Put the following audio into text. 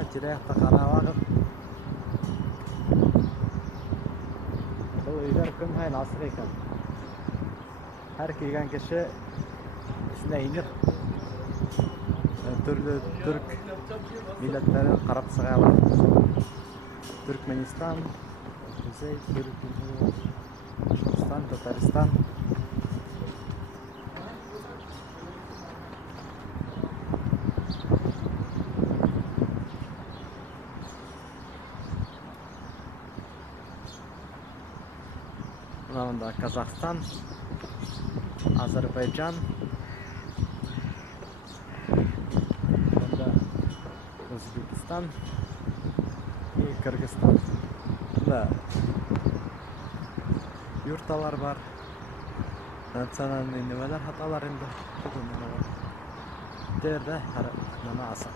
Тирәкте карап бұл үйлер күн сайын асыр екен. Әр келген кеше ісіне инеп түрлі түрк милләтләрен қарап сығалар. Түркменистан, Ресей, Башқұртстан, Татарстан. Мынауында Казахстан, Азербайджан, онда Өзбекстан и Кыргызстан. Бұнда юрталар бар, национальный немелер хаталар енді. Терді, мына асық.